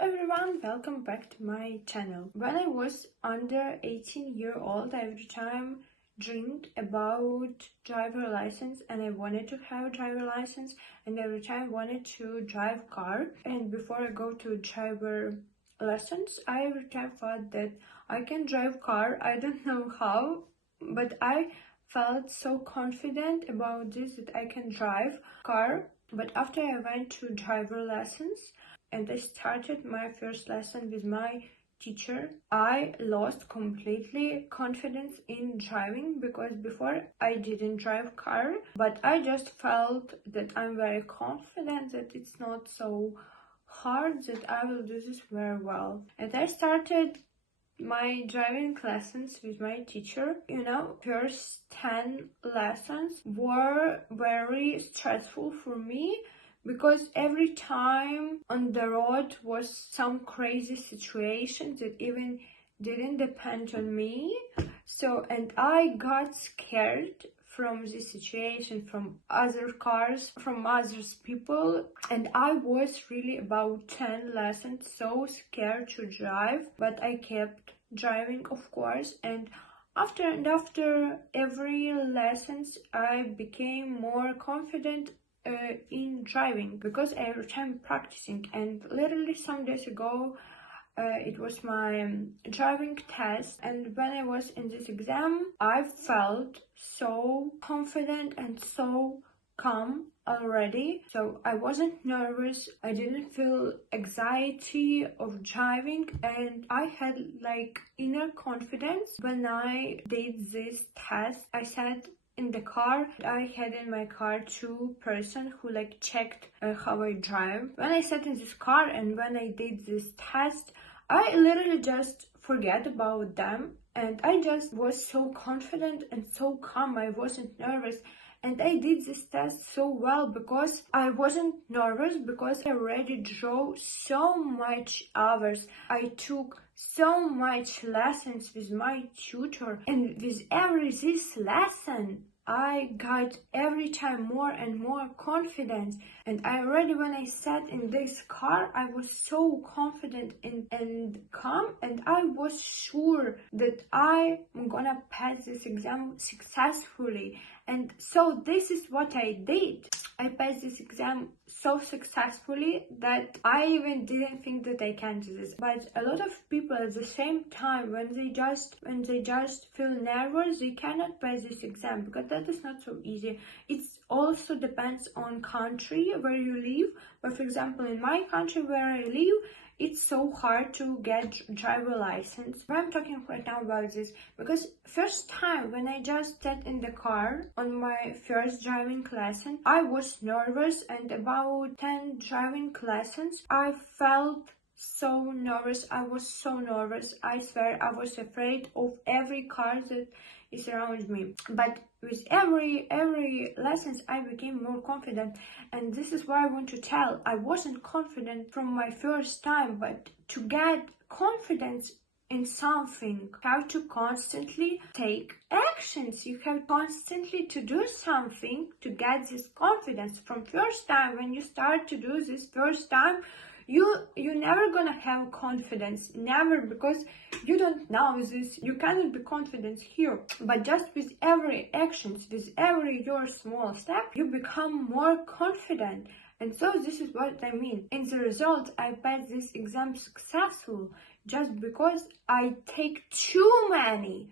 everyone, welcome back to my channel. When I was under 18-year-old, I every time dreamed about driver license and I wanted to have a driver license, and every time wanted to drive car. And before I go to driver lessons, I every time thought that I can drive car. I don't know how, but I felt so confident about this that I can drive car. But after I went to driver lessons and I started my first lesson with my teacher, I lost completely confidence in driving, because before I didn't drive car, but I just felt that I'm very confident that it's not so hard, that I will do this very well. And I started my driving lessons with my teacher. First 10 lessons were very stressful for me, because every time on the road was some crazy situation that even didn't depend on me. And I got scared from this situation, from other cars, from other people, and I was really about 10 lessons so scared to drive, but I kept driving, of course. And after every lessons I became more confident in driving, because every time practicing. And literally some days ago it was my driving test, and when I was in this exam I felt so confident and so calm already. So I wasn't nervous, I didn't feel anxiety of driving, and I had like inner confidence. When I did this test, I sat in the car. I had in my car two person who checked how I drive. When I sat in this car and when I did this test, I literally just forget about them, and I just was so confident and so calm. I wasn't nervous, and I did this test so well because I wasn't nervous, because I already drove so much hours. I took so much lessons with my tutor, and with every this lesson I got every time more and more confidence. And I already, when I sat in this car, I was so confident and calm, and I was sure that I am gonna pass this exam successfully. And so this is what I did. I passed this exam so successfully that I even didn't think that I can do this. But a lot of people at the same time, when they just feel nervous, they cannot pass this exam, because that is not so easy. It also depends on country where you live. But for example, in my country where I live, it's so hard to get driver license. I'm talking right now about this because first time when I just sat in the car on my first driving lesson, I was nervous, and about 10 driving lessons I felt so nervous. I was so nervous. I swear I was afraid of every car that is around me. But with every lessons I became more confident, and this is what I want to tell. I wasn't confident from my first time, but to get confidence in something, you have to constantly take actions. You have constantly to do something to get this confidence. From first time, when you start to do this first time, you're never gonna have confidence, never, because you don't know this. You cannot be confident here, but just with every actions, with every your small step, you become more confident. And so this is what I mean. In the result, I passed this exam successful just because I take too many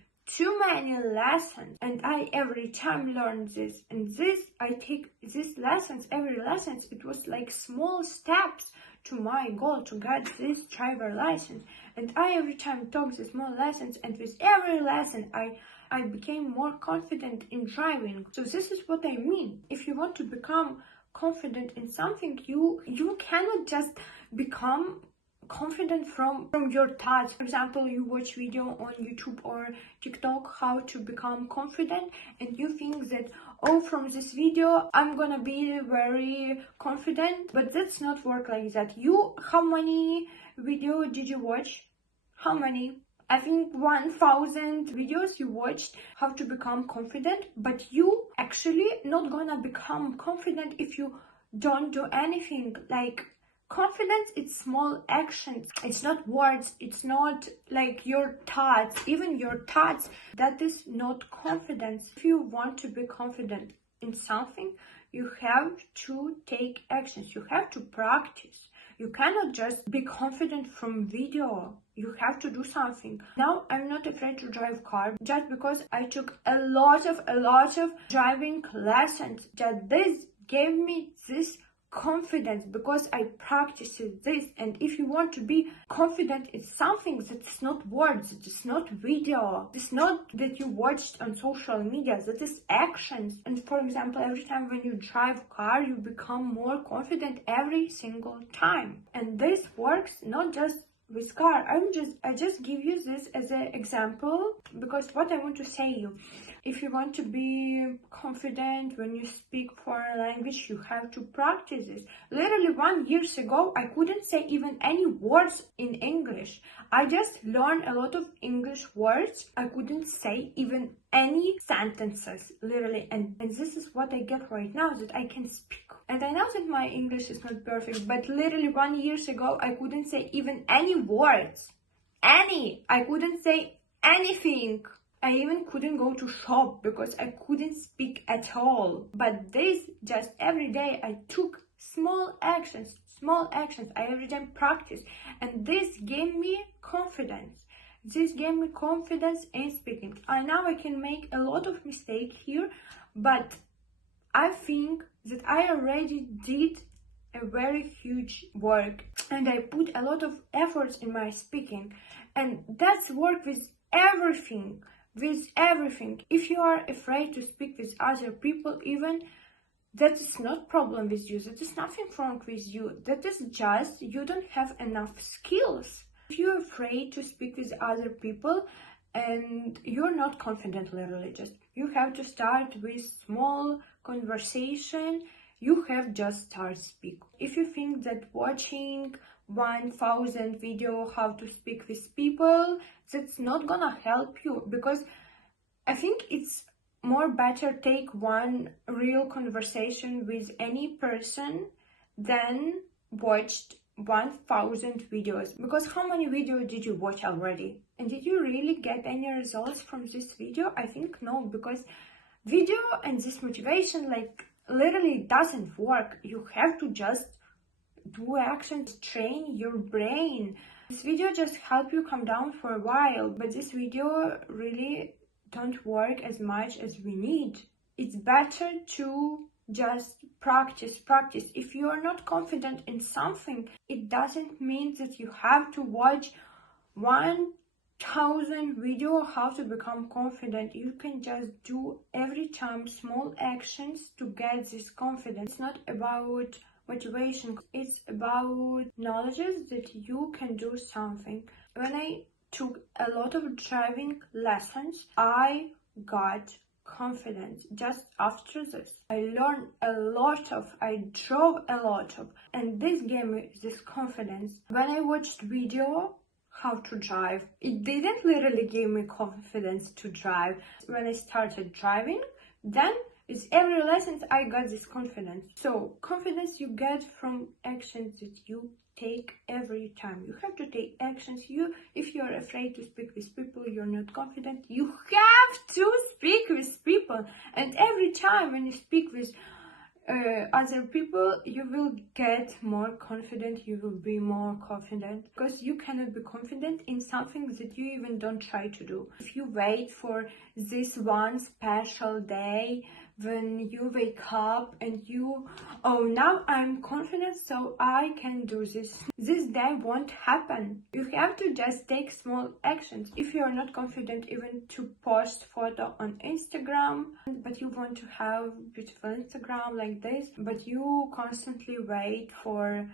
lessons, and I every time learn this. And this, I take these lessons, every lessons, it was like small steps to my goal to get this driver license. And I every time took the small lessons, and with every lesson I became more confident in driving. So this is what I mean. If you want to become confident in something, you cannot just become confident from your thoughts. For example, you watch video on YouTube or TikTok how to become confident, and you think that, oh, from this video I'm gonna be very confident, but that's not work like that. How many video did you watch? How many? I think 1000 videos you watched how to become confident, but you actually not gonna become confident if you don't do anything. Like Confidence, it's small actions. It's not words. It's not like your thoughts. Even your thoughts, that is not confidence. If you want to be confident in something, you have to take actions. You have to practice. You cannot just be confident from video. You have to do something. Now I'm not afraid to drive car just because I took a lot of driving lessons. That this gave me this confidence because I practiced this. And if you want to be confident in something, that's not words, it's not video, it's not that you watched on social media, that is actions. And for example, every time when you drive car, you become more confident every single time. And this works not just with car. I just give you this as an example because what I want to say you, if you want to be confident when you speak foreign language, you have to practice this. Literally 1 year ago, I couldn't say even any words in English. I just learned a lot of English words. I couldn't say even any sentences, literally. And this is what I get right now, that I can speak. And I know that my English is not perfect, but literally 1 year ago, I couldn't say even any words. I couldn't say anything. I even couldn't go to shop because I couldn't speak at all. But this, just every day, I took small actions. I every time practice. And this gave me confidence. This gave me confidence in speaking. Now I can make a lot of mistakes here, but I think that I already did a very huge work and I put a lot of efforts in my speaking. And that's work with everything. If you are afraid to speak with other people, even, that is not problem with you. That is nothing wrong with you. That is just you don't have enough skills. If you're afraid to speak with other people and you're not confident, literally, just you have to start with small conversation. You have just start speak. If you think that watching 1000 video how to speak with people, that's not gonna help you, because I think it's more better take one real conversation with any person than watched 1000 videos. Because how many videos did you watch already? And did you really get any results from this video? I think no, because video and this motivation like literally doesn't work. You have to just do actions, train your brain. This video just help you calm down for a while, but this video really don't work as much as we need. It's better to just practice. If you are not confident in something, it doesn't mean that you have to watch 1000 video how to become confident. You can just do every time small actions to get this confidence. It's not about motivation, it's about knowledge that you can do something. When I took a lot of driving lessons, I got confidence just after this. I learned I drove a lot of, and this gave me this confidence. When I watched video how to drive, it didn't literally give me confidence to drive. When I started driving, then with every lesson I got this confidence. So confidence you get from actions that you take every time. You have to take actions. If you're afraid to speak with people, you're not confident, you have to speak with people. And every time when you speak with other people, you will get more confident, you will be more confident, because you cannot be confident in something that you even don't try to do. If you wait for this one special day when you wake up and now I'm confident so I can do this day won't happen. You have to just take small actions. If you are not confident even to post photo on Instagram, but you want to have beautiful Instagram like this, but you constantly wait for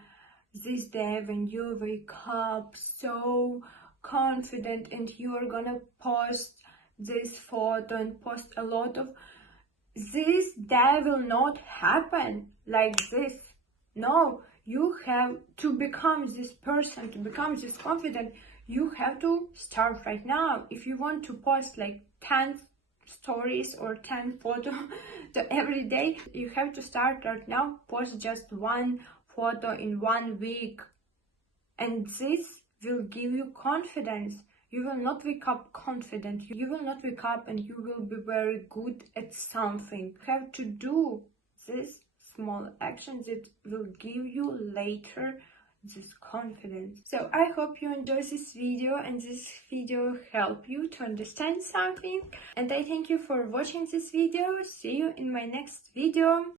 this day when you wake up so confident and you are gonna post this photo and post a lot of, this day will not happen like this. No, you have to become this person, to become this confident. You have to start right now. If you want to post like 10 stories or 10 photos every day, you have to start right now. Post just one photo in 1 week, and this will give you confidence. You will not wake up confident. You will not wake up and you will be very good at something. You have to do this small actions that will give you later this confidence. So I hope you enjoy this video and this video help you to understand something. And I thank you for watching this video. See you in my next video.